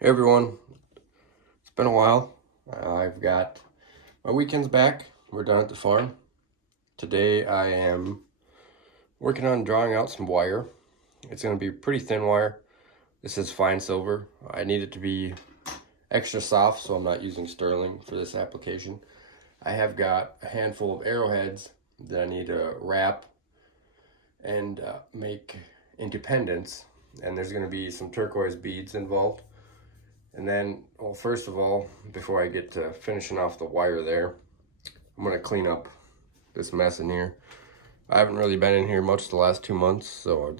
Hey everyone, it's been a while. I've got my weekends back. We're done at the farm. Today I am working on drawing out some wire. It's going to be pretty thin wire. This is fine silver. I need it to be extra soft, so I'm not using sterling for this application. I have got a handful of arrowheads that I need to wrap and make into pendants, and there's going to be some turquoise beads involved. And then, well, first of all, before I get to finishing off the wire there, I'm gonna clean up this mess in here. I haven't really been in here much the last 2 months, so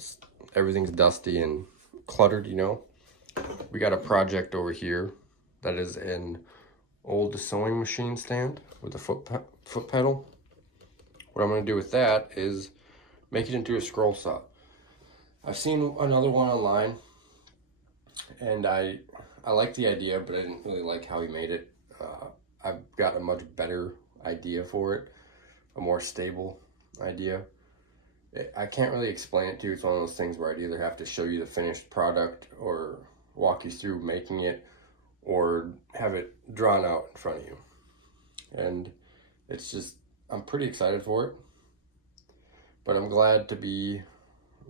everything's dusty and cluttered, you know. We got a project over here that is an old sewing machine stand with a foot pedal. What I'm gonna do with that is make it into a scroll saw. I've seen another one online, and I like the idea, but I didn't really like how he made it. I've got a much better idea for it, a more stable idea. I can't really explain it to you. It's one of those things where I'd either have to show you the finished product or walk you through making it or have it drawn out in front of you. And it's just, I'm pretty excited for it, but I'm glad to be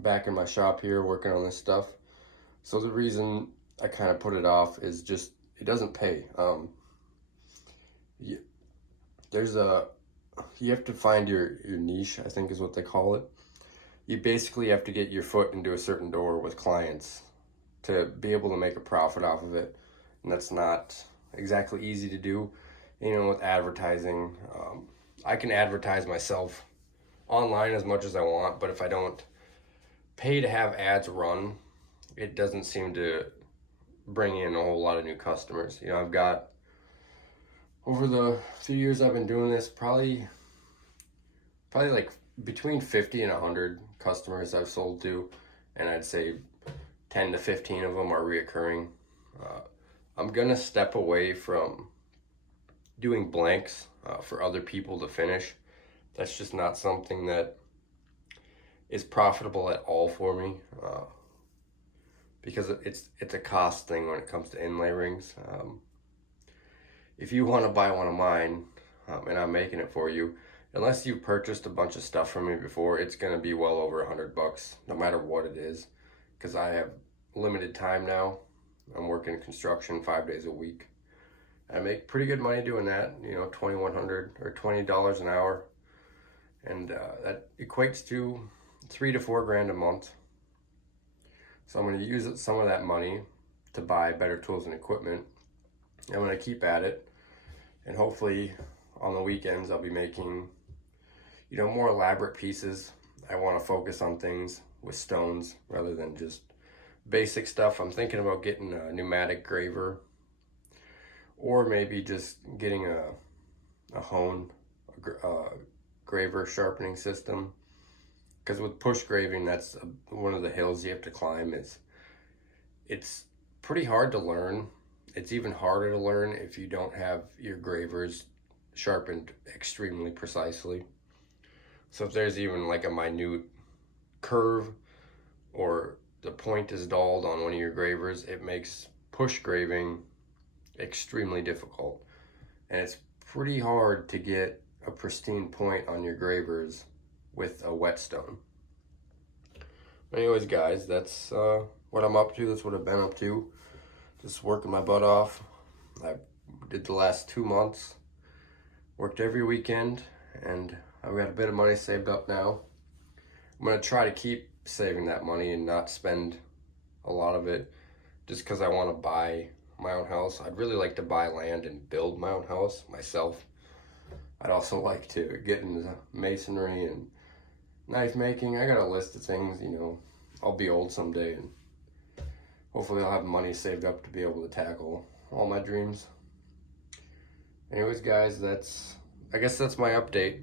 back in my shop here working on this stuff. So the reason I kind of put it off is just it doesn't pay. You have to find your niche, I think is what they call it. You basically have to get your foot into a certain door with clients to be able to make a profit off of it, and that's not exactly easy to do. You know, with advertising, I can advertise myself online as much as I want, but if I don't pay to have ads run, it doesn't seem to bring in a whole lot of new customers. You know, I've got, over the few years I've been doing this, probably like between 50 and 100 customers I've sold to, and I'd say 10 to 15 of them are reoccurring. I'm gonna step away from doing blanks for other people to finish. That's just not something that is profitable at all for me. Because it's a cost thing when it comes to inlay rings. If you want to buy one of mine, and I'm making it for you, unless you've purchased a bunch of stuff from me before, it's gonna be well over $100, no matter what it is, because I have limited time now. I'm working construction 5 days a week. I make pretty good money doing that, you know, $2,100 or $20 an hour, and that equates to $3 to $4 grand a month. So I'm going to use some of that money to buy better tools and equipment. I'm going to keep at it, and hopefully on the weekends I'll be making, you know, more elaborate pieces. I want to focus on things with stones rather than just basic stuff. I'm thinking about getting a pneumatic graver, or maybe just getting a hone, graver sharpening system. Because with push graving, that's one of the hills you have to climb. It's pretty hard to learn. It's even harder to learn if you don't have your gravers sharpened extremely precisely. So if there's even like a minute curve or the point is dulled on one of your gravers, it makes push graving extremely difficult. And it's pretty hard to get a pristine point on your gravers with a whetstone. Anyways, guys, that's what I'm up to. That's what I've been up to. Just working my butt off. I did the last 2 months. Worked every weekend, and I've got a bit of money saved up now. I'm gonna try to keep saving that money and not spend a lot of it just because I want to buy my own house. I'd really like to buy land and build my own house myself. I'd also like to get into masonry and knife making. I got a list of things, you know. I'll be old someday, and hopefully I'll have money saved up to be able to tackle all my dreams. Anyways, guys, I guess that's my update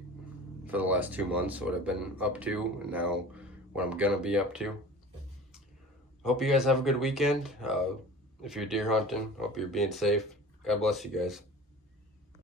for the last 2 months, what I've been up to, and now what I'm gonna be up to. Hope you guys have a good weekend. If you're deer hunting, hope you're being safe. God bless you guys.